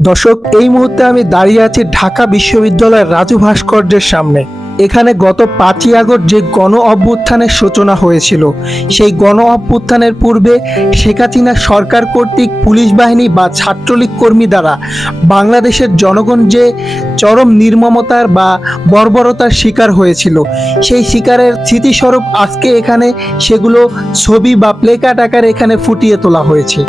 দর্শক, এই মুহূর্তে আমি দাঁড়িয়ে আছি ঢাকা বিশ্ববিদ্যালয়ের রাজু ভাস্কর্যের সামনে। এখানে গত 5ই আগস্ট যে গণ অভ্যুত্থানের সূচনা হয়েছিল, সেই গণ অভ্যুত্থানের পূর্বে শেখ হাসিনা সরকার কর্তৃক পুলিশ বাহিনী বা ছাত্রলীগ কর্মী দ্বারা বাংলাদেশের জনগণ যে চরম নির্মমতার বা বর্বরতার শিকার হয়েছিল, সেই শিকারের স্মৃতিস্বরূপ আজকে এখানে সেগুলো ছবি বা প্লেকার্ড আকারে এখানে ফুটিয়ে তোলা হয়েছে।